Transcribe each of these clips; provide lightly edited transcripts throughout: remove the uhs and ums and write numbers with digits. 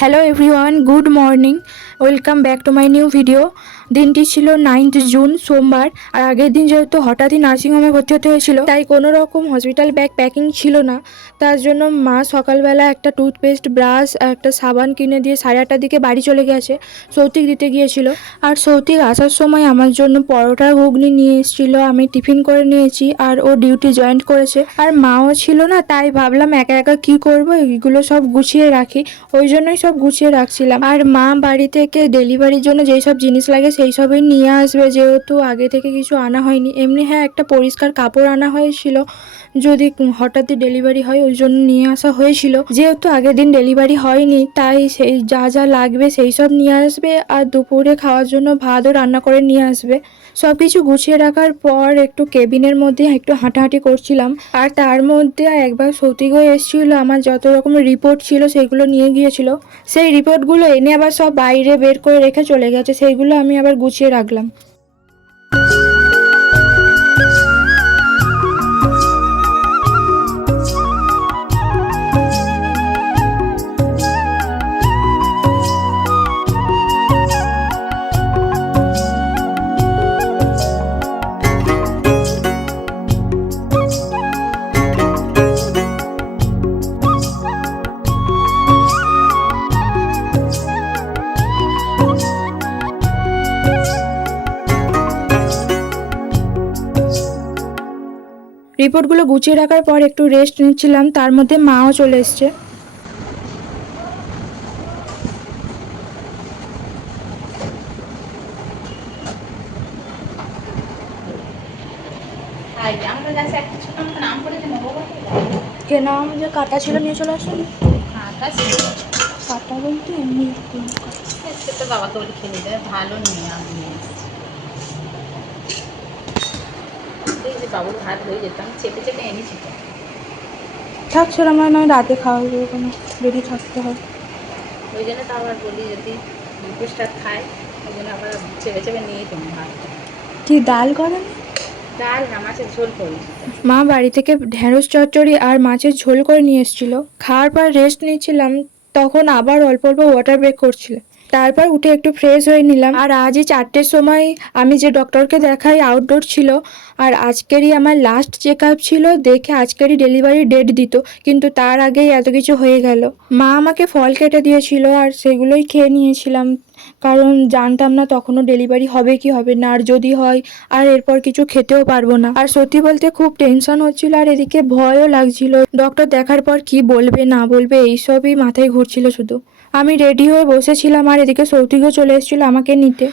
Hello everyone, good morning. Welcome back to my new video. দিনটি ছিল 9th June, সোমবার। আর আগের দিন যেহেতু হঠাৎই নার্সিংহোমে ভর্তি হতে হয়েছিল, তাই কোনো রকম হসপিটাল ব্যাগ প্যাকিং ছিল না। তার জন্য মা সকালবেলা একটা টুথপেস্ট, ব্রাশ আর একটা সাবান কিনে দিয়ে 8:30টার দিকে বাড়ি চলে গেছে। সৌতিক দিতে গিয়েছিল। আর সৌতিক আসার সময় আমার জন্য পরোটা ঘুগনি নিয়ে এসেছিল। আমি টিফিন করে নিয়েছি আর ও ডিউটি জয়েন করেছে। আর মাও ছিল না, তাই ভাবলাম একা একা কি করব, এগুলো সব গুছিয়ে রাখি। ওই জন্যই সব গুছিয়ে রাখছিলাম। আর মা বাড়ি থেকে ডেলিভারির জন্য যেই সব জিনিস লাগে সেই সবই নিয়ে আসবে, যেহেতু আগে থেকে কিছু আনা হয়নি। এমনি হ্যাঁ, একটা পরিষ্কার কাপড় আনা হয়েছিল যদি হঠাৎই ডেলিভারি হয়, ওই জন্য নিয়ে আসা হয়েছিল। যেহেতু আগের দিন ডেলিভারি হয়নি, তাই সেই যা যা লাগবে সেই সব নিয়ে আসবে। আর দুপুরে খাওয়ার জন্য ভাতও রান্না করে নিয়ে আসবে। সব কিছু গুছিয়ে রাখার পর একটু কেবিনের মধ্যে একটু হাঁটাহাঁটি করছিলাম। আর তার মধ্যে একবার সৌতিকও এসেছিল, আমার যত রকমের রিপোর্ট ছিল সেগুলো নিয়ে গিয়েছিল। সেই রিপোর্টগুলো এনে আবার সব বাইরে বের করে রেখে চলে গেছে, সেইগুলো আমি আবার গুছিয়ে রাখলাম। রিপোর্টগুলো গুছিয়ে রাখার পর একটু রেস্ট নিচ্ছিলাম, তার মধ্যে মাও চলে এসছে। কে নাম যে কাটা ছিল নিয়ে চলে আসুন। কাটা বলতে এমনি সেটা বাবাকে বলে খেলে দেয়, ভালো নিয়ে আমি নিয়ে এসেছি। এই যে বাবুর ভাত হয়ে যেতাম, চেপে চেপে এনেছি তো। থাক, সেরকম নয়, রাতে খাওয়া যাবে, কোনো রেডি থাকতে হয়। ওই জন্য তো আবার বলি যদি রিকোয়েস্টার খায়, ওই জন্য আবার চেপে চেপে নিয়ে তুমি ভাত। কি ডাল করেন? ডাল না, মাছের ঝোল করেছি। মা বাড়ি থেকে ঢেঁড়স চচ্চড়ি আর মাছের ঝোল করে নিয়ে এসেছিল। খাওয়ার পর রেস্ট নিচ্ছিলাম, তখন আবার অল্প অল্প ওয়াটার ব্রেক করছিল। তারপর উঠে একটু ফ্রেশ হয়ে নিলাম। আর আজই 4টের সময় আমি যে ডক্টরকে দেখাই আউটডোর ছিল। আর আজকেরই আমার লাস্ট চেক আপ ছিল, দেখে আজকেরই ডেলিভারি ডেট দিত, কিন্তু তার আগেই এত কিছু হয়ে গেল। মা আমাকে ফল কেটে দিয়েছিল আর সেগুলোই খেয়ে নিয়েছিলাম, কারণ জানতাম না তখনও ডেলিভারি হবে কি হবে না, আর যদি হয় আর এরপর কিছু খেতেও পারবো না। আর সত্যি বলতে খুব টেনশন হচ্ছিল, আর এদিকে ভয়ও লাগছিল। ডক্টর দেখার পর কি বলবে না বলবে এইসবই মাথায় ঘুরছিল শুধু। আমি রেডি হয়ে বসেছিলাম আর এদিকে সৌতিকও চলে এসেছিল আমাকে নিতে।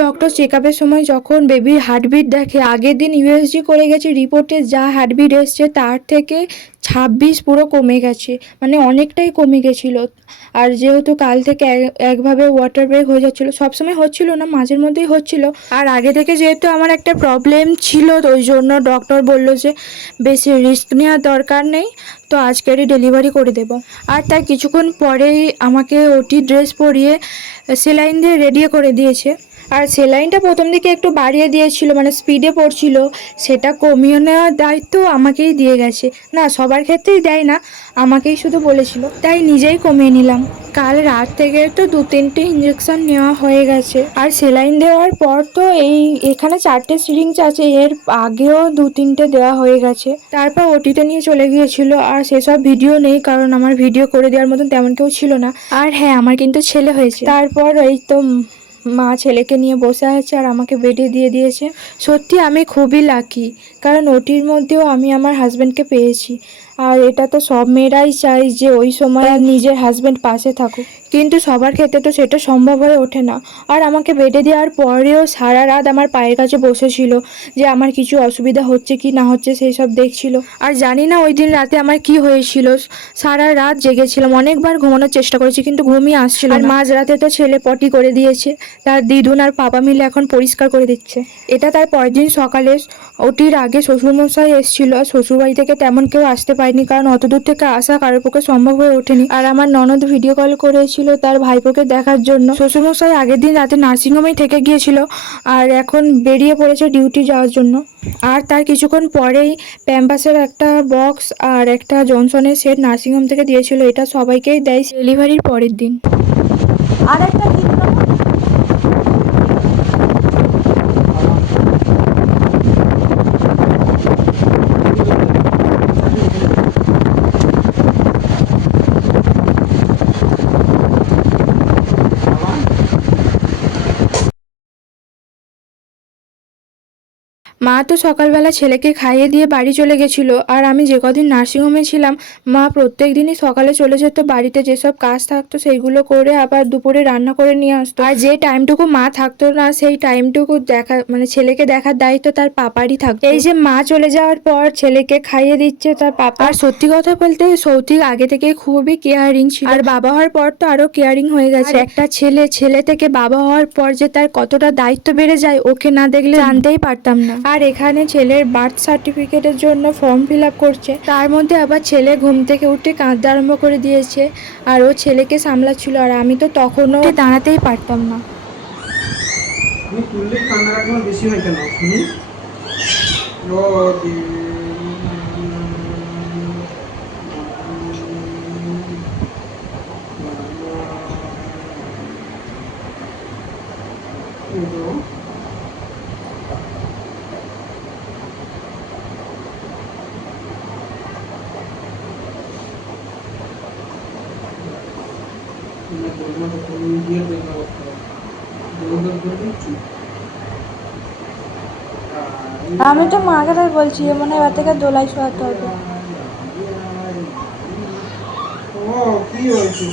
ডক্টর চেক আপের সময় যখন বেবির হার্টবিট দেখে, আগের দিন ইউএসজি করে গেছে, রিপোর্টে যা হার্টবিট এসছে তার থেকে 26 পুরো কমে গেছে, মানে অনেকটাই কমে গেছিলো। আর যেহেতু কাল থেকে একভাবে ওয়াটার ব্রেক হয়ে যাচ্ছিলো, সবসময় হচ্ছিল না, মাঝের মধ্যেই হচ্ছিল। আর আগে থেকে যেহেতু আমার একটা প্রবলেম ছিল, তো ওই জন্য ডক্টর বললো যে বেশি রিস্ক নেওয়ার দরকার নেই, তো আজকেরই ডেলিভারি করে দেব। আর তার কিছুক্ষণ পরেই আমাকে ওটি ড্রেস পরিয়ে সেলাইন দিয়ে রেডি করে দিয়েছে। আর সেলাইনটা প্রথম দিকে একটু বাড়িয়ে দিয়েছিল, মানে স্পিডে পড়ছিল, সেটা কমিয়ে নেওয়ার দায়িত্ব আমাকেই দিয়ে গেছে। না, সবার ক্ষেত্রেই দেয় না, আমাকেই শুধু বলেছিল, তাই নিজেই কমিয়ে নিলাম। কাল রাত থেকে তো 2-3টে ইঞ্জেকশন নেওয়া হয়ে গেছে। আর সেলাইন দেওয়ার পর তো এখানে 4টে সিরিঞ্জ আছে, এর আগেও 2-3টে দেওয়া হয়ে গেছে। তারপর ওটিতে নিয়ে চলে গিয়েছিল, আর সেসব ভিডিও নেই, কারণ আমার ভিডিও করে দেওয়ার মতন তেমন কেউ ছিল না। আর হ্যাঁ, আমার কিন্তু ছেলে হয়েছে। তারপর এই তো মা ছেলেকে নিয়ে বসে আছে আর আমাকে বেডে দিয়ে দিয়েছে। সত্যি আমি খুবই লাকি, কারণ ওটির মধ্যেও আমি আমার হাজব্যান্ডকে পেয়েছি। আর এটা তো সব মেয়েরাই চায় যে ওই সময় নিজের হাজব্যান্ড পাশে থাকুক, কিন্তু সবার ক্ষেত্রে তো সেটা সম্ভব হয়ে ওঠে না। আর আমাকে বেডে দেওয়ার পরেও সারা রাত আমার পায়ের কাছে বসেছিল, যে আমার কিছু অসুবিধা হচ্ছে কি না হচ্ছে সেই সব দেখছিল। আর জানি না ওই দিন রাতে আমার কি হয়েছিল, সারা রাত জেগেছিলাম, অনেকবার ঘুমানোর চেষ্টা করেছি কিন্তু ঘুমিয়ে আসছিল না। আর মাঝরাতে তো ছেলে পটি করে দিয়েছে, তার দিদুন আর পাপা মিলে এখন পরিষ্কার করে দিচ্ছে। এটা তার পরের দিন সকালে। ওটির আগে শ্বশুরমশাই এসেছিল, আর শ্বশুরবাড়ি থেকে তেমন কেউ আসতে পারেনি, কারণ অত দূর থেকে আসা কারোর পক্ষে সম্ভব হয়ে ওঠেনি। আর আমার ননদ ভিডিও কল করেছিল তার ভাইপোকে দেখার জন্য। শ্বশুরমশাই আগের দিন রাতে নার্সিংহোমেই থেকে গিয়েছিল, আর এখন বেরিয়ে পড়েছে ডিউটি যাওয়ার জন্য। আর তার কিছুক্ষণ পরেই প্যাম্পাসের একটা বক্স আর একটা জনসনের সেট নার্সিংহোম থেকে দিয়েছিল, এটা সবাইকেই দেয় ডেলিভারির পরের দিন। আর একটা কি দিল? মা তো সকালবেলা ছেলেকে খাইয়ে দিয়ে বাড়ি চলে গেছিল, আর আমি যে কদিন নার্সিংহোমে ছিলাম মা প্রত্যেক দিনই সকালে চলে যেত, বাড়িতে যেসব কাজ থাকতো সেইগুলো করে আবার দুপুরে রান্না করে নিয়ে আসতো। আর যে টাইমটুকু মা থাকতো না সেই টাইমটুকু দেখা মানে ছেলেকে দেখার দায়িত্ব তার পাপারই থাকতো। এই যে মা চলে যাওয়ার পর ছেলেকে খাইয়ে দিচ্ছে তার পাপা। আর সত্যি কথা বলতে সৌথিক আগে থেকে খুবই কেয়ারিং ছিল, আর বাবা হওয়ার পর তো আরো কেয়ারিং হয়ে গেছে। একটা ছেলে থেকে বাবা হওয়ার পর যে তার কতটা দায়িত্ব বেড়ে যায় ওকে না দেখলে জানতেই পারতাম না। আর এখানে ছেলের বার্থ সার্টিফিকেটের জন্য ফর্ম ফিল আপ করছে, তার মধ্যে আবার ছেলে ঘুম থেকে উঠে কাঁদতে আরম্ভ করে দিয়েছে, আর ও ছেলেকে সামলাচ্ছিল, আর আমি তো তখনও দাঁড়াতেই পারতাম না। তুমি তুললে ঠান্ডাটা কোনো বেশি হয় কেন শুনি ও আমি তো মাকে তাই বলছি মনে হয় এবার থেকে দোলাই শোয়াতে হবে। ও কি হয়েছে